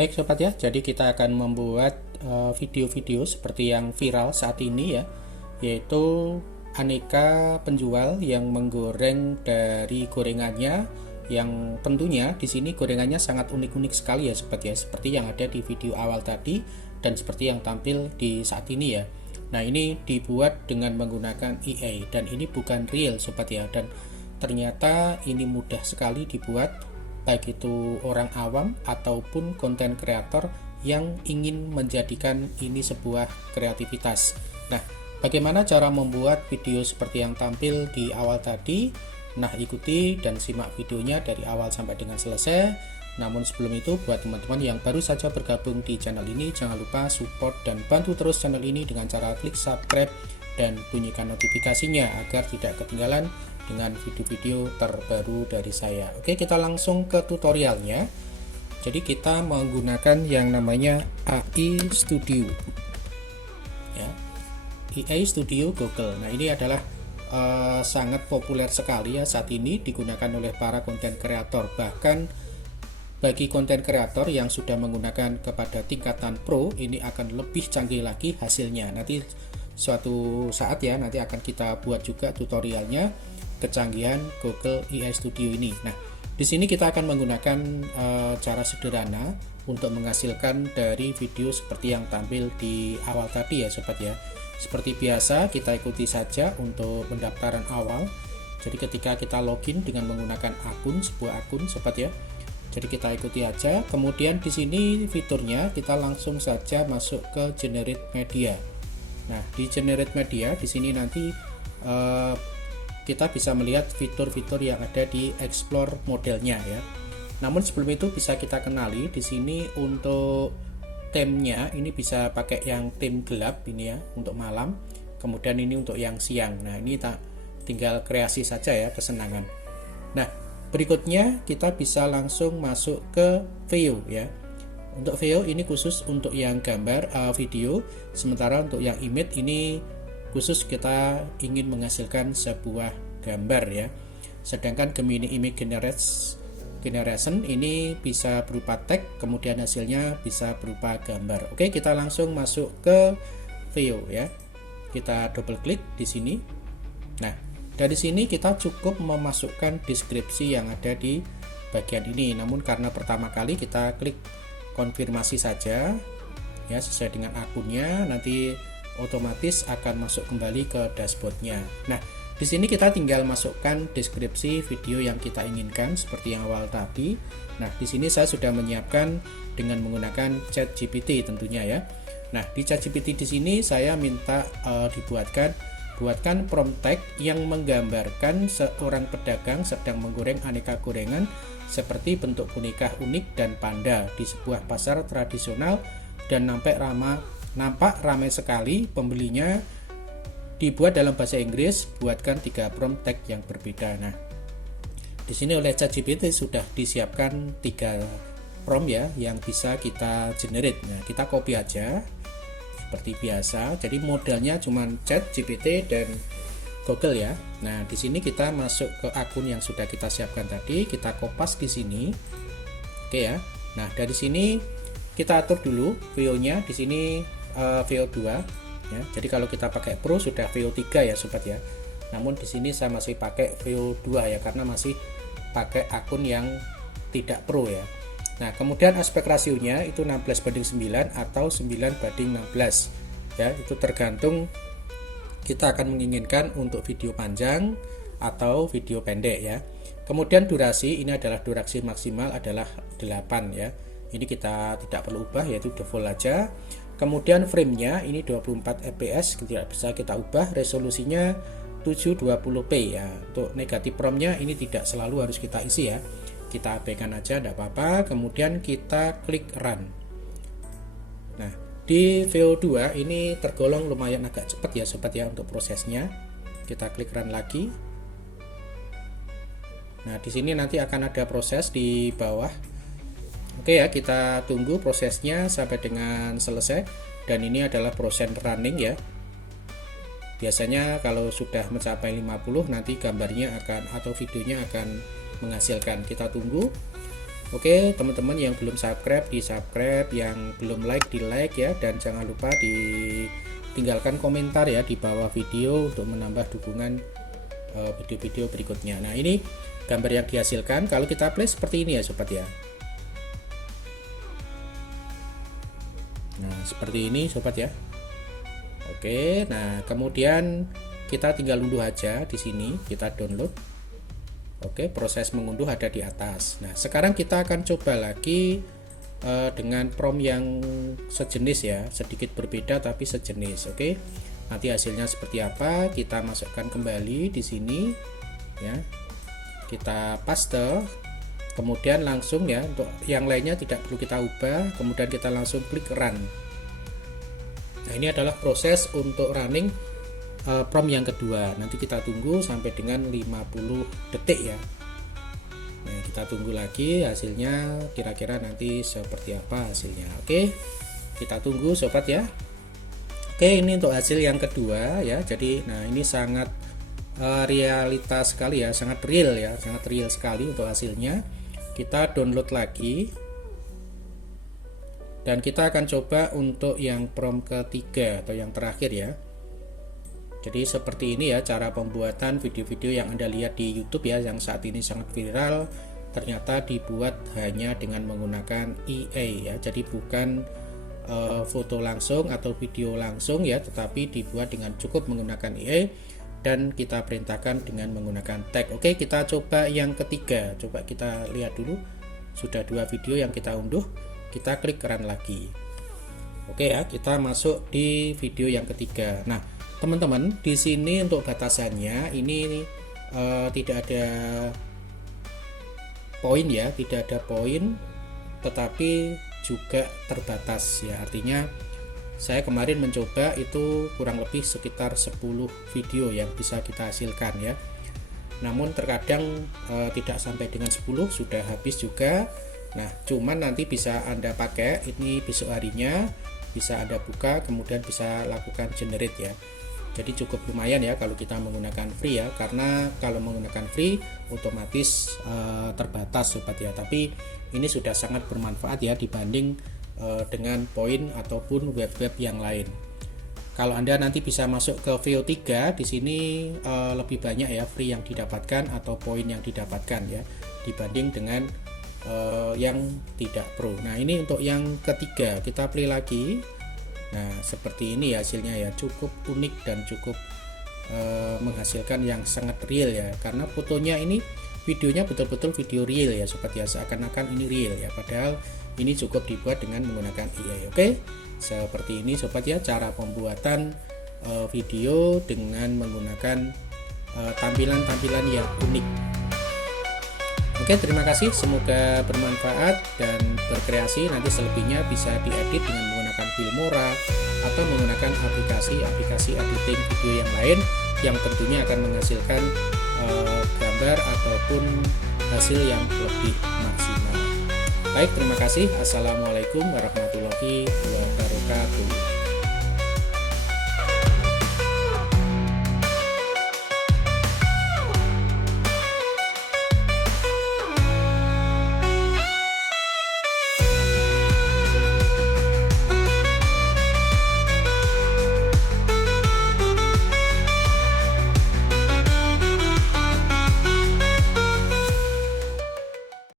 Baik sobat ya, jadi kita akan membuat video-video seperti yang viral saat ini ya, yaitu aneka penjual yang menggoreng dari gorengannya, yang tentunya di sini gorengannya sangat unik-unik sekali ya sobat ya, seperti yang ada di video awal tadi dan seperti yang tampil di saat ini ya. Nah, ini dibuat dengan menggunakan EA dan ini bukan real sobat ya, dan ternyata ini mudah sekali dibuat, baik itu orang awam ataupun konten kreator yang ingin menjadikan ini sebuah kreativitas. Nah, bagaimana cara membuat video seperti yang tampil di awal tadi? Nah, ikuti dan simak videonya dari awal sampai dengan selesai. Namun sebelum itu, buat teman-teman yang baru saja bergabung di channel ini, jangan lupa support dan bantu terus channel ini dengan cara klik subscribe dan bunyikan notifikasinya agar tidak ketinggalan dengan video-video terbaru dari saya. Oke, kita langsung ke tutorialnya. Jadi kita menggunakan yang namanya AI Studio ya, AI Studio Google. Nah, ini adalah sangat populer sekali ya saat ini, digunakan oleh para konten kreator. Bahkan bagi konten kreator yang sudah menggunakan kepada tingkatan pro, ini akan lebih canggih lagi hasilnya. Nanti suatu saat ya, nanti akan kita buat juga tutorialnya kecanggihan Google AI Studio ini. Nah, di sini kita akan menggunakan cara sederhana untuk menghasilkan dari video seperti yang tampil di awal tadi ya sobat ya. Seperti biasa, kita ikuti saja untuk pendaftaran awal. Jadi ketika kita login dengan menggunakan sebuah akun sobat ya. Jadi kita ikuti aja. Kemudian di sini fiturnya kita langsung saja masuk ke Generate Media. Nah, di Generate Media di sini nanti kita bisa melihat fitur-fitur yang ada di explore modelnya ya. Namun sebelum itu bisa kita kenali di sini untuk theme-nya, ini bisa pakai yang theme gelap ini ya untuk malam. Kemudian ini untuk yang siang. Nah, ini tinggal kreasi saja ya, kesenangan. Nah, berikutnya kita bisa langsung masuk ke view ya. Untuk view ini khusus untuk yang gambar video, sementara untuk yang image ini khusus kita ingin menghasilkan sebuah gambar ya. Sedangkan Gemini Image Generation ini bisa berupa teks, kemudian hasilnya bisa berupa gambar. Oke, kita langsung masuk ke view ya. Kita double klik di sini. Nah, dari sini kita cukup memasukkan deskripsi yang ada di bagian ini. Namun karena pertama kali kita klik konfirmasi saja ya, sesuai dengan akunnya, nanti otomatis akan masuk kembali ke dashboardnya. Nah, di sini kita tinggal masukkan deskripsi video yang kita inginkan seperti yang awal tadi. Nah, di sini saya sudah menyiapkan dengan menggunakan ChatGPT tentunya ya. Nah, di ChatGPT di sini saya minta buatkan prompt tag yang menggambarkan seorang pedagang sedang menggoreng aneka gorengan seperti bentuk boneka unik dan panda di sebuah pasar tradisional dan nampak ramai sekali pembelinya. Dibuat dalam bahasa Inggris, buatkan 3 prompt tag yang berbeda. Nah, di sini oleh ChatGPT sudah disiapkan 3 prompt ya yang bisa kita generate. Nah, kita copy aja seperti biasa. Jadi modelnya cuma ChatGPT dan Google ya. Nah, di sini kita masuk ke akun yang sudah kita siapkan tadi, kita kopas di sini. Oke ya. Nah, dari sini kita atur dulu VO-nya. Di sini VO2 ya. Jadi kalau kita pakai Pro sudah VO3 ya sobat ya. Namun di sini saya masih pakai VO2 ya karena masih pakai akun yang tidak Pro ya. Nah, kemudian aspek rasionya itu 16:9 atau 9:16 ya. Itu tergantung kita akan menginginkan untuk video panjang atau video pendek ya. Kemudian durasi, ini adalah durasi maksimal adalah 8 ya. Ini kita tidak perlu ubah, yaitu default aja. Kemudian frame-nya ini 24 fps, tidak bisa kita ubah. Resolusinya 720p ya. Untuk negatif promnya ini tidak selalu harus kita isi ya, kita abaikan aja, tidak apa-apa. Kemudian kita klik run. Nah, di VO2 ini tergolong lumayan agak cepat ya sobat ya untuk prosesnya. Kita klik run lagi. Nah, di sini nanti akan ada proses di bawah. Oke ya, kita tunggu prosesnya sampai dengan selesai. Dan ini adalah proses running ya. Biasanya kalau sudah mencapai 50 nanti gambarnya akan atau videonya akan menghasilkan. Kita tunggu. Oke, teman-teman yang belum subscribe di subscribe, yang belum like di like ya, dan jangan lupa ditinggalkan komentar ya di bawah video untuk menambah dukungan video-video berikutnya. Nah, ini gambar yang dihasilkan. Kalau kita play seperti ini ya sobat ya. Nah, seperti ini sobat ya. Oke, nah kemudian kita tinggal unduh aja di sini, kita download. Oke, proses mengunduh ada di atas. Nah, sekarang kita akan coba lagi dengan prompt yang sejenis ya, sedikit berbeda tapi sejenis. Oke, nanti hasilnya seperti apa? Kita masukkan kembali di sini, ya. Kita paste, kemudian langsung ya, untuk yang lainnya tidak perlu kita ubah. Kemudian kita langsung klik run. Nah, ini adalah proses untuk running prompt yang kedua. Nanti kita tunggu sampai dengan 50 detik ya. Nah, kita tunggu lagi hasilnya, kira-kira nanti seperti apa hasilnya. Oke, kita tunggu sobat ya. Oke, ini untuk hasil yang kedua ya. Jadi, nah ini sangat realitas sekali ya, sangat real ya, sangat real sekali untuk hasilnya. Kita download lagi. Dan kita akan coba untuk yang prompt ketiga atau yang terakhir ya. Jadi seperti ini ya cara pembuatan video-video yang Anda lihat di YouTube ya, yang saat ini sangat viral, ternyata dibuat hanya dengan menggunakan EA ya. Jadi bukan foto langsung atau video langsung ya, tetapi dibuat dengan cukup menggunakan EA dan kita perintahkan dengan menggunakan tag. Oke, kita coba yang ketiga. Coba kita lihat dulu. Sudah 2 video yang kita unduh. Kita klik run lagi. Oke ya, kita masuk di video yang ketiga. Nah, teman-teman, di sini untuk batasannya ini tidak ada poin ya, tidak ada poin, tetapi juga terbatas ya. Artinya saya kemarin mencoba itu kurang lebih sekitar 10 video yang bisa kita hasilkan ya. Namun terkadang tidak sampai dengan 10, sudah habis juga. Nah, cuman nanti bisa Anda pakai ini besok harinya, bisa Anda buka, kemudian bisa lakukan generate ya. Jadi cukup lumayan ya kalau kita menggunakan free ya, karena kalau menggunakan free otomatis terbatas sobat ya. Tapi ini sudah sangat bermanfaat ya dibanding dengan poin ataupun web-web yang lain. Kalau Anda nanti bisa masuk ke VO3, di sini lebih banyak ya free yang didapatkan atau poin yang didapatkan ya dibanding dengan yang tidak pro. Nah, ini untuk yang ketiga, kita play lagi. Nah, seperti ini ya hasilnya ya, cukup unik dan cukup menghasilkan yang sangat real ya, karena fotonya ini, videonya betul-betul video real ya sobat ya, seakan-akan ini real ya, padahal ini cukup dibuat dengan menggunakan AI. Oke, seperti ini sobat ya cara pembuatan video dengan menggunakan tampilan-tampilan yang unik. Oke, terima kasih, semoga bermanfaat dan berkreasi. Nanti selebihnya bisa diedit dengan menggunakan Filmora atau menggunakan aplikasi editing video yang lain yang tentunya akan menghasilkan gambar ataupun hasil yang lebih maksimal. Baik, terima kasih. Assalamualaikum warahmatullahi wabarakatuh.